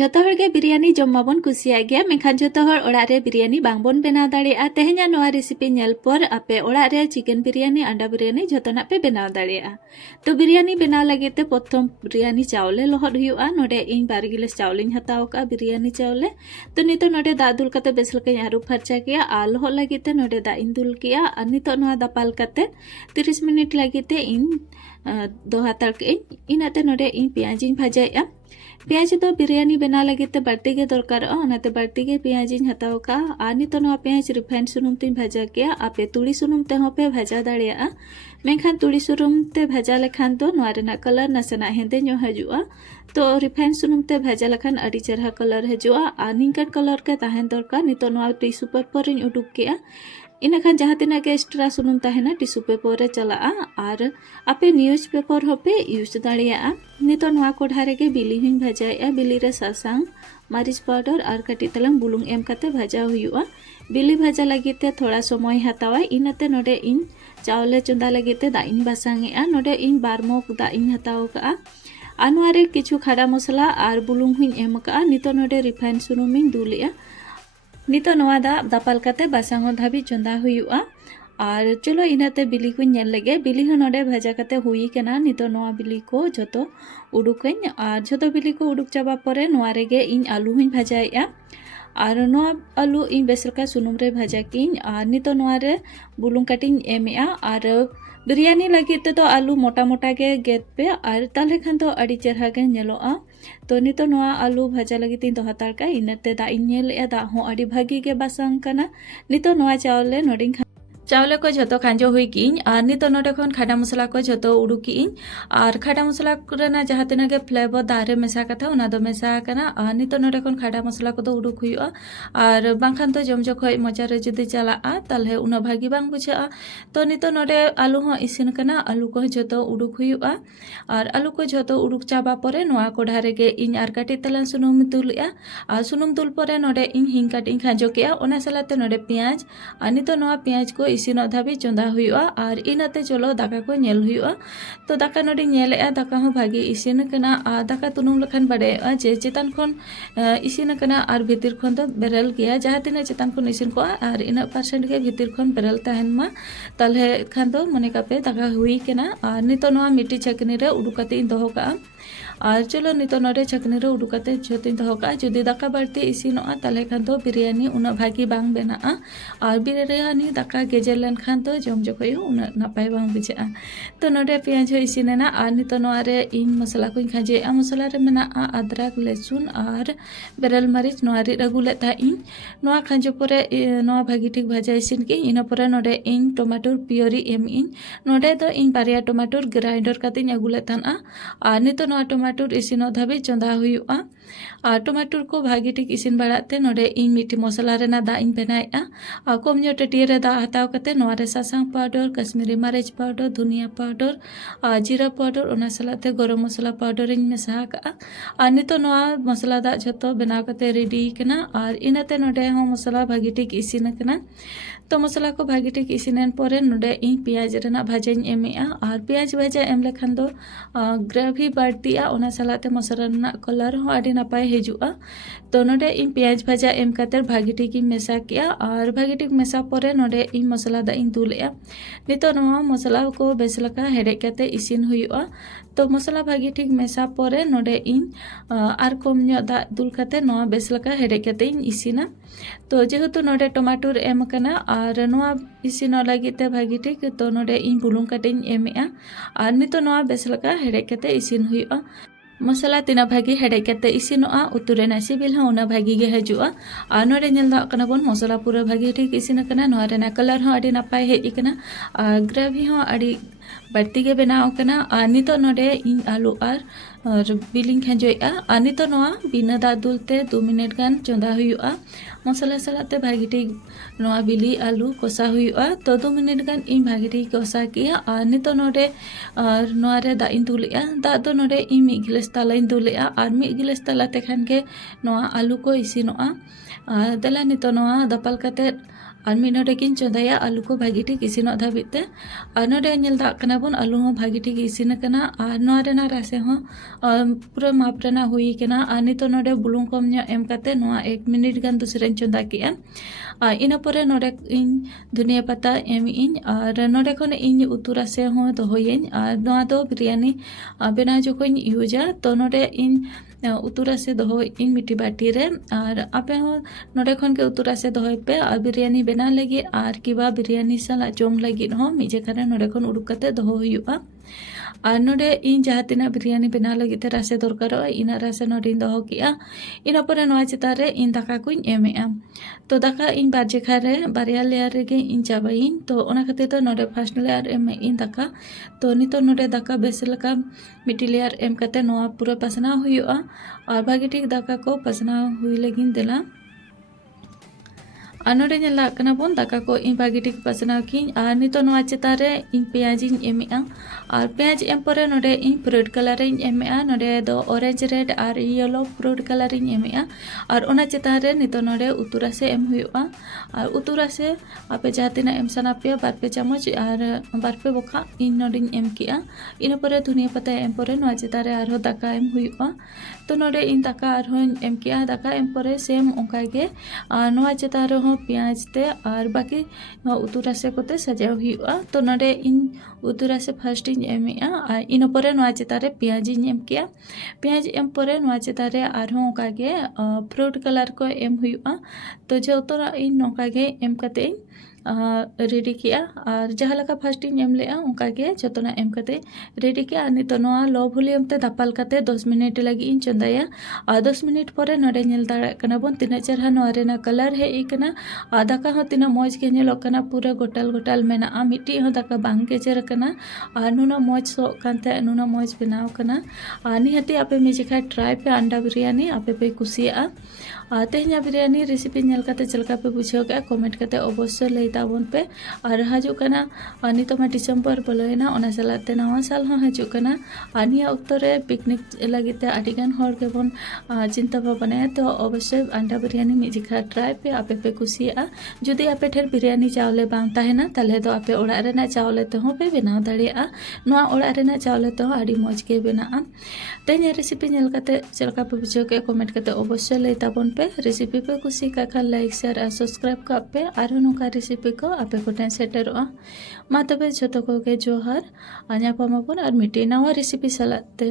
जोतो हर के बिरयानी जम माबन कुसिया गया मेखान जोतो हर ओड़ा रे बिरयानी बांगबन बेनाव दाड़ेया तेहेnya नोआ रेसिपी नेल पर आपे ओड़ा रे चिकेन बिरयानी अंडा बिरयानी जोतोना पे बेनाव दाड़ेया। तो बिरयानी बेनाव लगे ते प्रथम बिरयानी चावले लहद हुयुआ नोडे इन 12 गिलास चावलें हताव का बिरयानी चावले तो नितो नोडे दा दुल कते बेस लके आरू फरचा किया आ लहद लगे ते नोडे दा इन दुल किया और नितो नोआ दापाल कते 30 मिनट लगे ते इन दो हातार के इनाते नोडे इन पेंयाजिन भाजाया पेंयाज तो बिरयानी बना लगे ते बढ़ती के दरकार ओनाते बढ़ती के पेंयाजिन हताव का आनी तो नोआ पेंयाज रिफाइंड सुनुम तीन भाजा किया आपे तुड़ी सुनुम ते होपे भाजा दाड़ेया मेखान तुड़ी सुनुम ते भाजा लेखान तो नोआ रेना कलर नासेना हेंदे ᱧᱚᱜ हजुआ तो रिफाइंड सुनुम ते भाजा लेखान अड़ी चेहरा कलर हजुआ आ निंकन कलर के ताहेन दरकार नितो नोआ टिश्यू पेपर इन उडुक केया इनखान जहाँ तीना के एक्स्ट्रा सुनुम ताहेना टिश्यू पेपर रे चला और आपे न्यूज पेपर होपे यूज दाड़ेया नितो नोआ कोढ़ा रे के बिली हुई भाजाया बिली रे सासांग मरीच पाउडर और कटी तलंग बुलुंग एम कते भाजा हुयुआ बिली भाजा लगे ते थोड़ा समय हतावा इनाते नोडे इन चावले चंदा लगे ते दा इन बासांगेआ नोडे इन बारमोक दा इन हताव का आनुआरे किछु खड़ा मसला और बुलुंग हुई एम का नितो नोडे रिफाइंड सुनुमिन दुलिया नितो नोआ दा दापाल कते बासांगो धाबी चंदा हुयुआ और चलो इनाते बिली को नेल लगे बिली हो नोडे भाजा कते हुई केना नितो नोआ बिली को जतो उडुकइन और जतो बिली को उडुक चाबा परे नोआ रेगे इन आलू हुई भाजाया और नोआ आलू इन बेसलका सुनुम रे भाजा किन और नितो नोआ रे बुलुंग कटिंग एमेआ और बिरयानी लगे तो आलू मोटा मोटा के गेद पे और ताले खान तो अड़ी चेहरा के नेलोआ तो नितो नोआ आलू भाजा लगे तीन तो हतार का इनते दा इन नेल दा हो अड़ी भागी के बासांग कना नितो नोआ चावले नोडिंग चावले को जो खांजो हुई किन और नितो नोडे खन खाड़ा मसला को जो उडुकी इन और खाड़ा मसला कुरेना जहाँ तीना के फ्लेवर दारे मेसा कथा उना दो मेसा कना और नितो नोडे खन खाड़ा मसला को उडुक हुयुआ और बांखान तो जम जखय मजा रे जुदी चला ताले उना भागी बांग बुझा तो नितो नोडे आलू हो इसिन कना आलू को जो उडुक हुयुआ और आलू को जो उडुक चाबा परे नोआ कोढ़ा रेगे इन और काटी तलान सुनुम दुलया और सुनुम दुल परे नोडे इन हिंग काटिंग खांजो किया ओना सलाते नोडे पेंयाज और नितो नोआ पेंयाज को इसिनो धाबी चंदा हुयुआ और इनाते चलो दाका को नेल हुयुआ तो दाका नोडी नेलेआ दाका हो भागी इसिन कना आ दाका तुनुम लखन बड़ेआ जे चेतन खन इसिन कना और भीतर खन तो बेरल गया जहाँ तीना चेतन खन इसिन को और इन % के भीतर खन बेरल तहन मा ताले खान तो मने कापे दाका हुई केना और नितो नोआ मिट्टी छकनी रे उडुकाते इन दोहो का और चलो नितो नोडे छकनी रे उडुकाते जोतिन दोहो का जुदी दाका बाड़ती इसिनोआ ताले खान तो बिरयानी उना भागी बांग बेनाआ और बिरयानी दाका गेजेर लेन खान तो जम जखय उना नापाय बांग बुझा तो नोडे पेंयाज हो इसिनेना और नितो नोआ रे इन मसला को खाजेआ मसला रे मेनाआ अदरक लहसुन और बेरल मरीच नोआ रि रगुले ता इन नोआ खांजो परे नोआ भागी ठीक भाजा इसिन के इन परे नोडे इन टमाटर पियोरी एम इन नोडे तो इन बारिया टमाटर ग्राइंडर काते अगुले ताना और नितो नोआ टमाटर इसिनो धाबी चंदा हुयुआ और टमाटर को भागी ठीक इसिन बाड़ाते नोडे इन मिठी मसला रेना दा इन बनाया और कम ᱧᱚᱜ टटिया रे दा हताव कते नोआ रे सासांग पाउडर कश्मीरी मरीच पाउडर धनिया पाउडर और जीरा पाउडर ओना सलाते गरम मसला पाउडर इन मेसा का और नितो नोआ मसला दा जतो बनाव कते रेडी कना और इनाते नोडे हो मसला भागी ठीक इसिन कना तो मसला को भागी ठीक इसिनन परे नोडे इन पेंयाज रेना भाजाइन एमेआ और पेंयाज भाजा एम लेखान दो ग्रेवी बाड़तिया ओना सलाते मसला रेना कलर हो अड़ी नापाय हजुआ तो नोडे इन पेंयाज भाजा एम कते भागी ठीक मेसा किया और भागी ठीक मेसा परे नोडे इन मसला दा इन दुलेआ नितो नोआ मसला को बेस लका हेडे कते इसिन हुयुआ तो मसला भागी ठीक मेसा परे नोडे इन आर कम ᱧᱚᱜ दा दुल कते नोआ बेस लका हेडे कते इन इसिना तो जेहेतु नोडे टमाटर एम कना और नोआ इसिनो लगी ते भागी ठीक तो नोडे इन बुलुंग कटिंग एमेआ और नितो नोआ बेस लका हेडे कते इसिन हुयुआ मसला तीना भागी हेडे कते इसिनोआ उतु रेना सिबिल हो उना भागी गे हजुआ और नोडे नेल दा कना बोन मसला पूरा भागी ठीक इसिन कना नोआ रेना कलर हो अड़ी नापाय हे इकना ग्रेवी हो अड़ी बढ़ती के बनाव कना और नितो नोडे इन आलू और बिलिंग खांजोया और नितो नोआ बिना दा दुलते 2 मिनट गान चंदा हुयुआ मसला सलाते भागी ठीक नोआ बिली आलू कोसा हुयुआ तो 2 मिनट गान इन भागी ठीक कोसा किया और नितो नोडे नोआ रे दा इन दुलिया दा तो नोडे इन 1 गिलास ताला इन दुलिया और 1 गिलास ताला ते खान के नोआ आलू को इसिनोआ दला नितो नोआ दपाल कते और मिड नोडे किन चंदाया आलू को भागी ठीक इसिनोग धाबिते और नोडे नेल दाग कना बोन आलू हो भागी ठीक इसिन कना और नोआ रेना रासे हो पूरा माप रेना हुई कना और नितो नोडे बुलुंग कम ᱧᱚᱜ एम कते नोआ 1 मिनिट गान दूसरे चंदा किया ᱤᱱᱟᱹ ᱯᱚᱨᱮ ᱱᱚᱰᱮ ᱤᱧ ᱫᱷᱩᱱᱤᱭᱟᱹ ᱯᱟᱛᱟ ᱮᱢᱤᱧ ᱟᱨ ᱱᱚᱰᱮ ᱠᱷᱚᱱ ᱤᱧ ᱩᱛᱩ ᱨᱟᱥᱮ ᱦᱚᱸ ᱫᱚᱦᱚᱭᱟᱹᱧ ᱟᱨ ᱱᱚᱣᱟ ᱫᱚ ᱵᱤᱨᱭᱟᱱᱤ ᱵᱮᱱᱟᱣ ᱡᱚᱠᱷᱚᱱ ᱤᱭᱩᱡᱟ ᱛᱚ ᱱᱚᱰᱮ ᱤᱧ ᱩᱛᱩ ᱨᱟᱥᱮ ᱫᱚᱦᱚᱭᱟᱹᱧ ᱢᱤᱫᱴᱤᱡ ᱵᱟᱴᱤ ᱨᱮ ᱟᱨ ᱟᱯᱮ ᱦᱚᱸ ᱱᱚᱰᱮ ᱠᱷᱚᱱ ᱜᱮ ᱩᱛᱩ ᱨᱟᱥᱮ ᱫᱚᱦᱚᱭ ᱯᱮ ᱟᱨ ᱵᱤᱨᱭᱟᱱᱤ ᱵᱮᱱᱟᱣ ᱞᱟᱹᱜᱤᱫ ᱟᱨ ᱠᱤᱵᱟ ᱵᱤᱨᱭᱟᱱᱤ ᱥᱟᱞᱟᱜ ᱡᱚᱢ ᱞᱟᱹᱜᱤᱫ ᱦᱚᱸ ᱢᱤᱫ ᱡᱟᱭᱜᱟ ᱨᱮ ᱱᱚᱰᱮ ᱠᱷᱚᱱ ᱩᱰᱩᱠ ᱠᱟᱛᱮ ᱫᱚᱦᱚ ᱦᱩᱭᱩᱜᱼᱟ और नोडे इन जहाँ तीना बिरयानी बना लगे रासे दरकार इन रासे नोडे दो किया इन पर चितान रे इन दाका को एमेआ तो दाका इन बार जेखा रे बारिया लेयर रे इन चाबाइन तो ओना खातिर तो नोडे फर्स्ट लेयर एम इन दाका तो नितो नोडे दाका बेस लका मिट्टी लेयर एम कते नोआ पूरा पसना हुआ और भागी ठीक दाका को पसना हुई लगिन देला और नोडे नेला कना बोन दाका को इन भागी ठीक पसना की और नितो नोआ चितान रे इन पेंयाज इन एमेआ और पेंयाज एम पर नोडे इन फ्रूट कलर इन एमेआ नोडे दो ऑरेंज रेड और येलो फ्रूट कलर इन एमेआ और ओना चितान रे नितो नोडे उतु रासे एम हुआ और उतु रासे आपे जहाँ तीना एम सना पे बारपे चामच और बारपे बोखा इन नोडे एम किया इन पर धनिया पत्ता एम पर नोआ चितान रे आरो दाका एम हुआ तो नोडे इन दाका आरो एम किया दाका एम पर सेम ओंका गे नोआ चितान रे पेंयाज ते और बाकी उतु रासे कोते सजाव हुआ तो नोडे इन उतु रासे फर्स्ट इन एमेआ इन पर नोआ चितान रे पेंयाज इन एम किया पेंयाज एम पर नोआ चितान रे आरो ओंका गे फ्रूट कलर को एम हुआ तो जो तोरा इन नोका गे एम कते रेडी किया और जहाँ लगा फर्स्ट इन एम लेआ उनका के जतना एम कते रेडी किया नितो नोआ लो वॉल्यूम ते दापाल कते 10 मिनट लगी इन चंदाया और 10 मिनट पर नोडे नेल दाड़ा कना बोन तिना चरहा नोआ रेना कलर है इकना और दाका हो तिना मौज के नेलोग कना पूरा गोटाल गोटाल मेना मिट्टी हो दाका बांग के चर कना और नुना मौज सो कांते नुना मौज बनाव कना निहाती आपे मिजिखा ट्राई पे अंडा बिरयानी आपे पे कुसिया तेहना बिरयानी रेसिपी नेल कते चलका पे बुझाव के कमेंट कते अवश्य लई ताबोन पे और हजू कना नितोमा डिसेम्बर बोलोयना ओना सालाते नवा साल हो हजू कना निया ऑक्टो रे पिकनिक लगिते आडिगान होर के बोन चिंता भावना तो अवश्य अंडा बिरयानी मिजिखा ट्राई पे आपे पे कुसिया जुदी आपे ठेर बिरयानी चावले बांग ताहेना ताले तो आपे ओड़ा रेना चावले ते हो पे बनाव दाड़िया नोआ ओड़ा रेना चावले तो आडी मौज के बनाआ तेहना रेसिपी नेल कते चलका पे बुझाव के कमेंट कते अवश्य लई ताबोन पे रेसिपी पे कुसी का खान लाइक शेयर और सब्सक्राइब का पे और नोका रेसिपी को आपे को सेटरोआ मा तबे जतो को के जोहार आन्यापामाबोन और मिट्टी नवा रेसिपी सलाते।